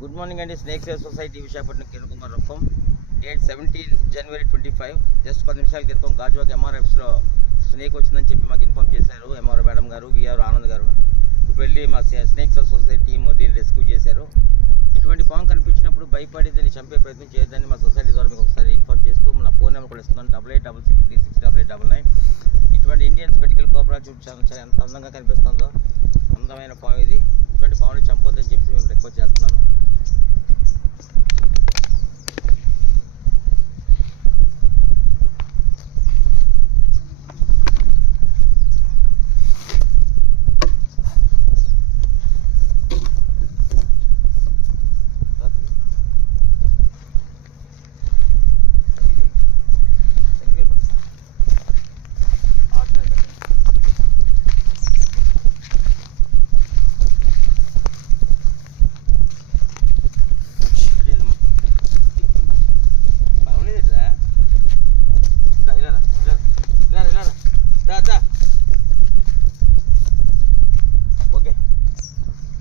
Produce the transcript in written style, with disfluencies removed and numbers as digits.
Good morning అండి. Snake save society Visakhapatnam Kiran Kumar Rokkam. Date 17 జనవరి 25. Just 10 నిమిషాల క్రితం గాజువాక ఎంఆర్ఎఫ్స్లో స్నేక్ వచ్చిందని చెప్పి మాకు ఇన్ఫార్మ్ చేశారు ఎంఆర్ఓ మేడం గారు, విఆర్ ఆనంద్ గారు. ఇప్పుడు వెళ్ళి మా స్నేక్ సేవ్ సొసైటీ టీం దీన్ని రెస్క్యూ చేశారు. ఇటువంటి పాము కనిపించినప్పుడు భయపడి దీన్ని చంపే ప్రయత్నం చేయొద్దని మా సొసైటీ ద్వారా మీకు ఒకసారి ఇన్ఫార్మ్ చేస్తూ నా ఫోన్ నెంబర్ కూడా ఇస్తున్నాను 8866368899. ఇటువంటి ఇండియన్ స్పెటికల్ కోబ్రా చూపించాను, ఎంత అందంగా కనిపిస్తుందో. అందమైన పాము ఇది. ఇటువంటి పాముని చంపొద్దని చెప్పి మేము రిక్వెస్ట్ చేస్తున్నాను. Da.